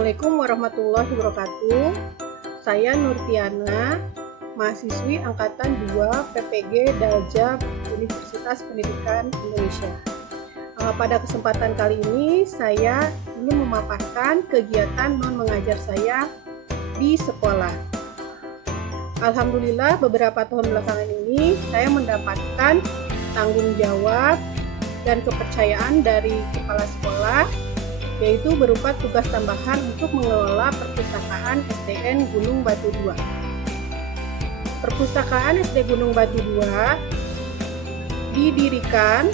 Assalamualaikum warahmatullahi wabarakatuh. Saya Nurtiana, mahasiswi Angkatan 2 PPG Dalja Universitas Pendidikan Indonesia. Pada kesempatan kali ini saya ingin memaparkan kegiatan non-mengajar saya di sekolah. Alhamdulillah beberapa tahun belakangan ini saya mendapatkan tanggung jawab dan kepercayaan dari kepala sekolah, yaitu berupa tugas tambahan untuk mengelola perpustakaan SDN Gunung Batu 2. Perpustakaan SD Gunung Batu 2 didirikan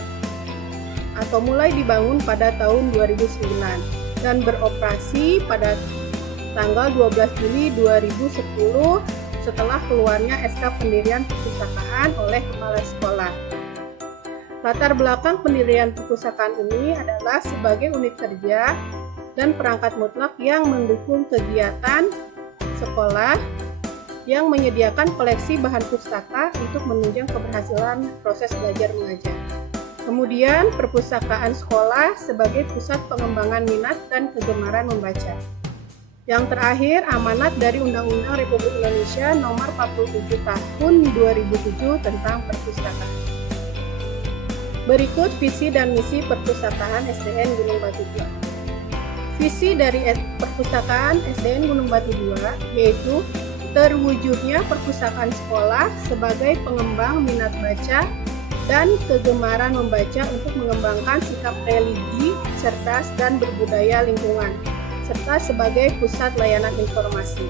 atau mulai dibangun pada tahun 2009 dan beroperasi pada tanggal 12 Juli 2010 setelah keluarnya SK pendirian perpustakaan oleh kepala sekolah. Latar belakang pendirian perpustakaan ini adalah sebagai unit kerja dan perangkat mutlak yang mendukung kegiatan sekolah yang menyediakan koleksi bahan pustaka untuk menunjang keberhasilan proses belajar mengajar. Kemudian, perpustakaan sekolah sebagai pusat pengembangan minat dan kegemaran membaca. Yang terakhir, amanat dari Undang-Undang Republik Indonesia Nomor 47 Tahun 2007 tentang perpustakaan. Berikut visi dan misi perpustakaan SDN Gunung Batu 2. Visi dari perpustakaan SDN Gunung Batu 2 yaitu terwujudnya perpustakaan sekolah sebagai pengembang minat baca dan kegemaran membaca untuk mengembangkan sikap religi, cerdas dan berbudaya lingkungan, serta sebagai pusat layanan informasi.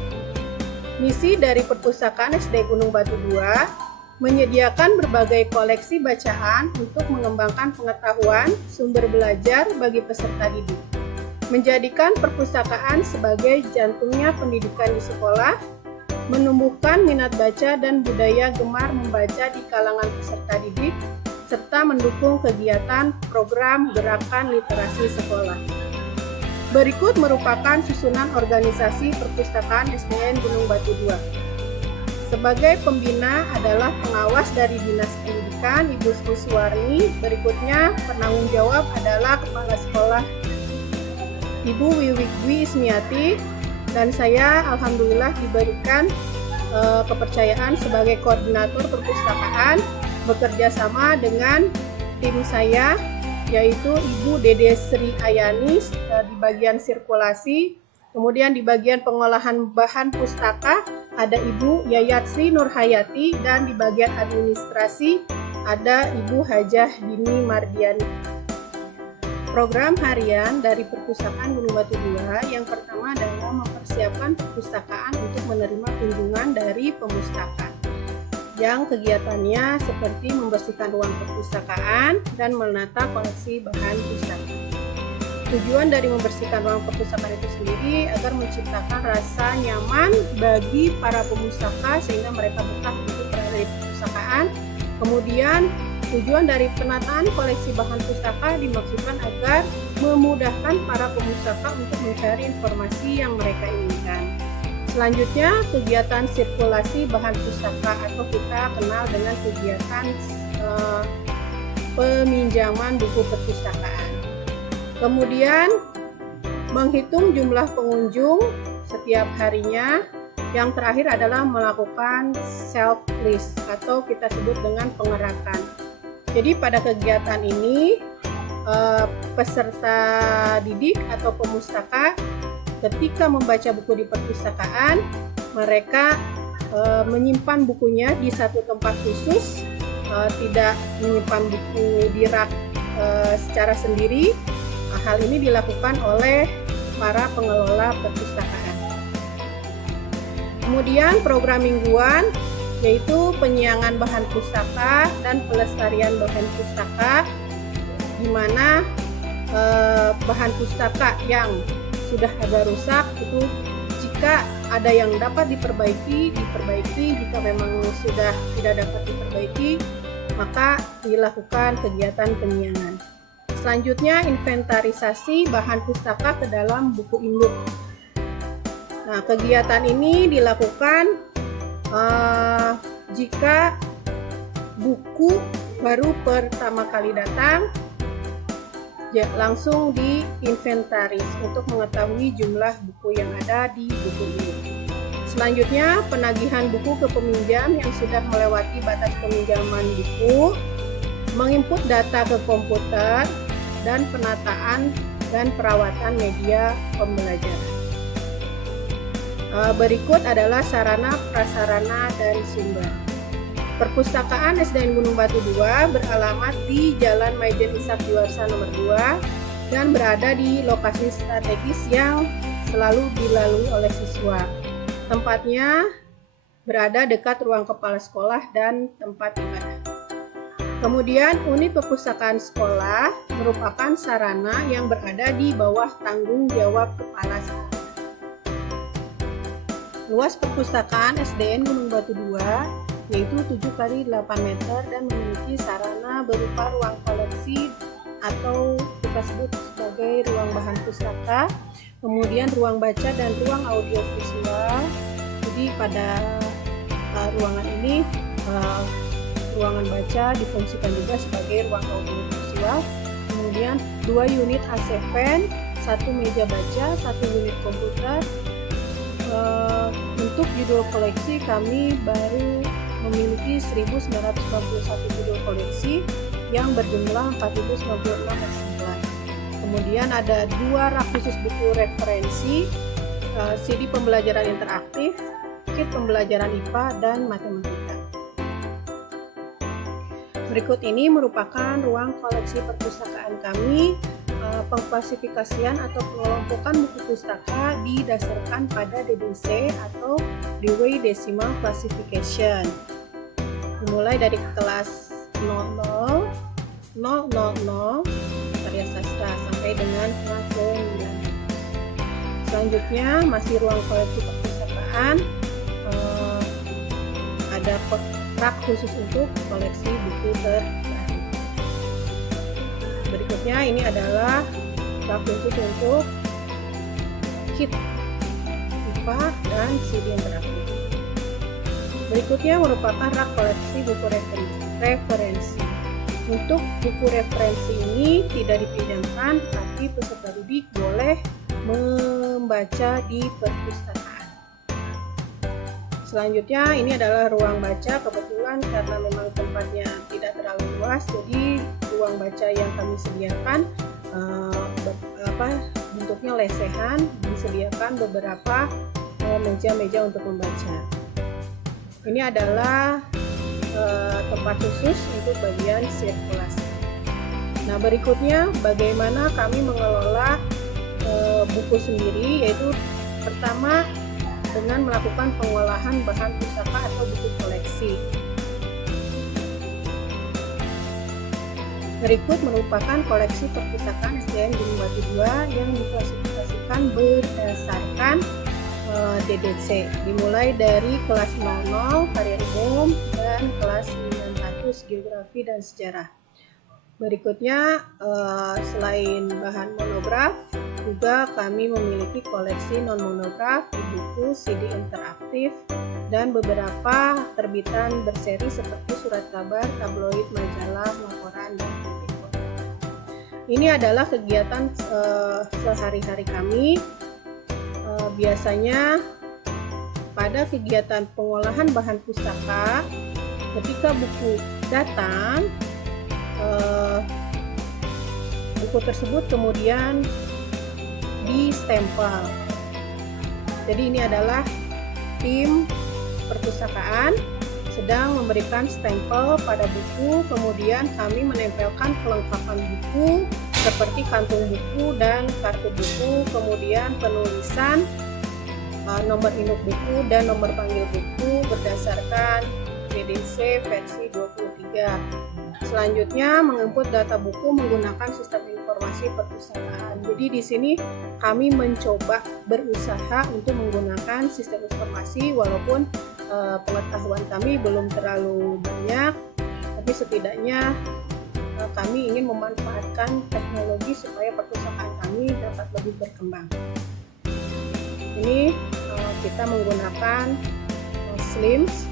Misi dari perpustakaan SD Gunung Batu 2 menyediakan berbagai koleksi bacaan untuk mengembangkan pengetahuan sumber belajar bagi peserta didik, menjadikan perpustakaan sebagai jantungnya pendidikan di sekolah, menumbuhkan minat baca dan budaya gemar membaca di kalangan peserta didik, serta mendukung kegiatan program gerakan literasi sekolah. Berikut merupakan susunan organisasi perpustakaan SDN Gunung Batu 2. Sebagai pembina adalah pengawas dari Dinas Pendidikan Ibu Sri Suwarni. Berikutnya penanggung jawab adalah Kepala Sekolah Ibu Wiwik Dwi Ismiati, dan saya alhamdulillah diberikan kepercayaan sebagai koordinator perpustakaan bekerja sama dengan tim saya, yaitu Ibu Dede Sri Ayani di bagian sirkulasi. Kemudian di bagian pengolahan bahan pustaka ada Ibu Yayat Sri Nurhayati, dan di bagian administrasi ada Ibu Hajah Dini Mardiani. Program harian dari perpustakaan Gunung Batu 2 yang pertama adalah mempersiapkan perpustakaan untuk menerima kunjungan dari pemustaka, yang kegiatannya seperti membersihkan ruang perpustakaan dan menata koleksi bahan pustaka. Tujuan dari membersihkan ruang perpustakaan itu sendiri agar menciptakan rasa nyaman bagi para pemustaka sehingga mereka betah untuk berada di perpustakaan. Kemudian tujuan dari penataan koleksi bahan pustaka dimaksudkan agar memudahkan para pemustaka untuk mencari informasi yang mereka inginkan. Selanjutnya, kegiatan sirkulasi bahan pustaka atau kita kenal dengan kegiatan peminjaman buku perpustakaan. Kemudian menghitung jumlah pengunjung setiap harinya. Yang terakhir adalah melakukan self list atau kita sebut dengan pengerakan. Jadi pada kegiatan ini peserta didik atau pemustaka ketika membaca buku di perpustakaan, mereka menyimpan bukunya di satu tempat khusus, tidak menyimpan buku di rak secara sendiri. Hal ini dilakukan oleh para pengelola perpustakaan. Kemudian program mingguan yaitu penyiangan bahan pustaka dan pelestarian bahan pustaka, di mana bahan pustaka yang sudah agak rusak itu jika ada yang dapat diperbaiki, jika memang sudah tidak dapat diperbaiki maka dilakukan kegiatan penyiangan. Selanjutnya, inventarisasi bahan pustaka ke dalam buku induk. Nah, kegiatan ini dilakukan jika buku baru pertama kali datang langsung diinventaris untuk mengetahui jumlah buku yang ada di buku ini. Selanjutnya, penagihan buku ke peminjam yang sudah melewati batas peminjaman buku, menginput data ke komputer, dan penataan dan perawatan media pembelajaran. Berikut adalah sarana, prasarana, dan sumber. Perpustakaan SDN Gunung Batu 2 beralamat di Jalan Maijen Ishak Juwarsa nomor 2 dan berada di lokasi strategis yang selalu dilalui oleh siswa. Tempatnya berada dekat ruang kepala sekolah dan tempat ibadah. Kemudian, unit perpustakaan sekolah merupakan sarana yang berada di bawah tanggung jawab kepala sekolah. Luas perpustakaan SDN Gunung Batu 2 yaitu 7 x 8 meter dan memiliki sarana berupa ruang koleksi atau kita sebut sebagai ruang bahan pustaka, kemudian ruang baca dan ruang audiovisual. Jadi pada ruangan ini ruangan baca difungsikan juga sebagai ruang audiovisual. Kemudian 2 unit AC fan, 1 meja baca, 1 unit komputer. Untuk judul koleksi kami baru memiliki 1991 judul koleksi yang berjumlah 4096 eksemplar. Kemudian ada 2 rak khusus buku referensi, CD pembelajaran interaktif, kit pembelajaran IPA dan matematika. Berikut ini merupakan ruang koleksi perpustakaan kami. Pengklasifikasian atau pengelompokan buku pustaka didasarkan pada DDC atau Dewey Decimal Classification. Dimulai dari kelas 00, 000 karya sastra sampai dengan kelas 9. Selanjutnya masih ruang koleksi perpustakaan, ada rak khusus untuk koleksi buku terbaru. Berikutnya ini adalah rak khusus untuk kit IPA dan CD interaktif. Berikutnya merupakan rak koleksi buku referensi. Untuk buku referensi ini tidak dipinjamkan, tapi peserta didik boleh membaca di perpustakaan. Selanjutnya ini adalah ruang baca. Kebetulan karena memang tempatnya tidak terlalu luas, jadi ruang baca yang kami sediakan bentuknya lesehan, disediakan beberapa meja-meja untuk membaca. Ini adalah tempat khusus untuk bagian sirkulasi. Nah, berikutnya bagaimana kami mengelola buku sendiri, yaitu pertama dengan melakukan pengolahan bahan pustaka atau buku koleksi. Berikut merupakan koleksi perpustakaan SDN Gunung Batu 2 yang diklasifikasikan berdasarkan DDC, dimulai dari kelas 00 karya umum dan kelas 900 geografi dan sejarah. Berikutnya selain bahan monograf, juga kami memiliki koleksi non monograf, buku, CD interaktif, dan beberapa terbitan berseri seperti surat kabar, tabloid, majalah, laporan, dan kritik. Ini adalah kegiatan sehari-hari kami. Biasanya pada kegiatan pengolahan bahan pustaka, ketika buku datang, buku tersebut kemudian di-stempel. Jadi ini adalah tim perpustakaan sedang memberikan stempel pada buku, kemudian kami menempelkan kelengkapan buku seperti kantung buku dan kartu buku, kemudian penulisan nomor induk buku dan nomor panggil buku berdasarkan DDC versi 23. Selanjutnya menginput data buku menggunakan sistem informasi perpustakaan. Jadi di sini kami mencoba berusaha untuk menggunakan sistem informasi walaupun pengetahuan kami belum terlalu banyak, tapi setidaknya kami ingin memanfaatkan teknologi supaya perpustakaan kami dapat lebih berkembang. Ini kita menggunakan SLIMS.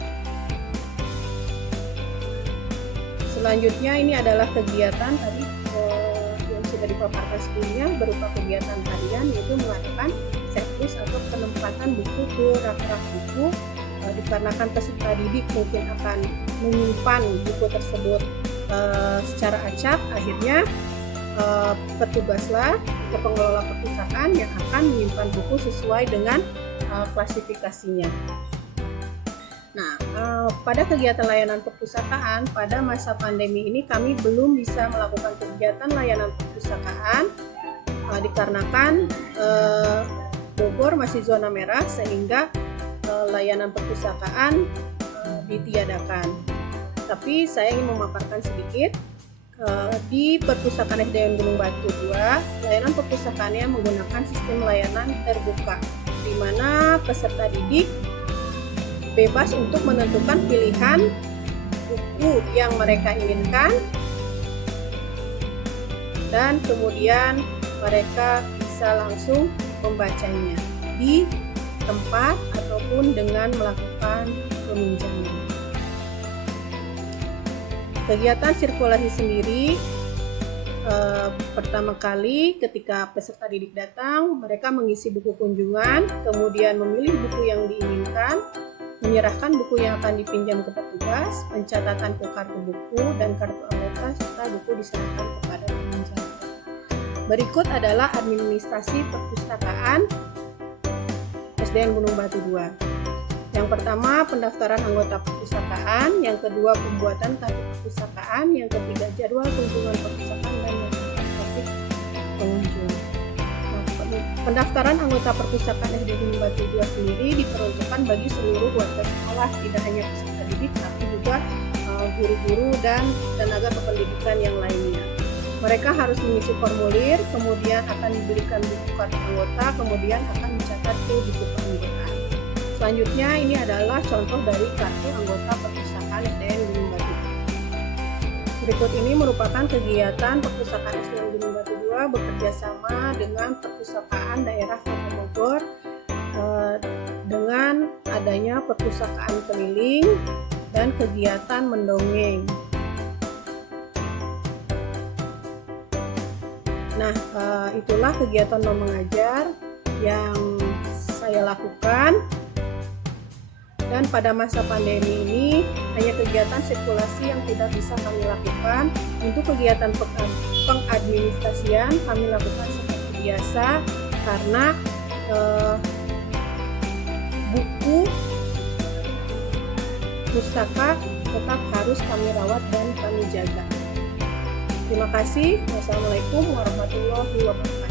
Selanjutnya ini adalah kegiatan tadi yang sudah sudah dipaparkan sebelumnya berupa kegiatan harian, yaitu mengadakan servis atau penempatan buku ke rak-rak buku. Dikarenakan peserta didik mungkin akan menyimpan buku tersebut secara acak, akhirnya petugaslah atau pengelola perpustakaan yang akan menyimpan buku sesuai dengan klasifikasinya. Nah, pada kegiatan layanan perpustakaan pada masa pandemi ini kami belum bisa melakukan kegiatan layanan perpustakaan dikarenakan Bogor masih zona merah sehingga layanan perpustakaan ditiadakan. Tapi saya ingin memaparkan sedikit di Perpustakaan SDN Gunung Batu 2, layanan perpustakaannya menggunakan sistem layanan terbuka, di mana peserta didik bebas untuk menentukan pilihan buku yang mereka inginkan dan kemudian mereka bisa langsung membacanya di tempat ataupun dengan melakukan peminjaman. Kegiatan sirkulasi sendiri pertama kali ketika peserta didik datang, mereka mengisi buku kunjungan, kemudian memilih buku yang diinginkan, menyerahkan buku yang akan dipinjam ke petugas, pencatatan ke kartu buku dan kartu anggota, serta buku diserahkan kepada peminjam. Berikut adalah administrasi perpustakaan SDN Gunung Batu 2. Yang pertama, pendaftaran anggota perpustakaan, yang kedua, pembuatan kartu perpustakaan, yang ketiga, jadwal kunjungan perpustakaan, dan yang keempat, pengunjung. Nah, pendaftaran anggota perpustakaan SDN Gunung Batu 2 sendiri diperuntukkan bagi seluruh warga sekolah, tidak hanya peserta didik, tapi juga guru-guru dan tenaga kependidikan yang lainnya. Mereka harus mengisi formulir, kemudian akan diberikan buku kartu anggota, kemudian akan dicatat ke buku keanggotaan. Selanjutnya ini adalah contoh dari kartu anggota perpustakaan SDN Gunung Batu. Berikut ini merupakan kegiatan perpustakaan SDN Gunung Batu 2 bekerja sama dengan perpustakaan daerah Kota Bogor dengan adanya perpustakaan keliling dan kegiatan mendongeng. Nah, itulah kegiatan mengajar yang saya lakukan. Dan pada masa pandemi ini hanya kegiatan sirkulasi yang tidak bisa kami lakukan. Untuk kegiatan pengadministrasian kami lakukan seperti biasa karena buku pustaka tetap harus kami rawat dan kami jaga. Terima kasih. Wassalamualaikum warahmatullahi wabarakatuh.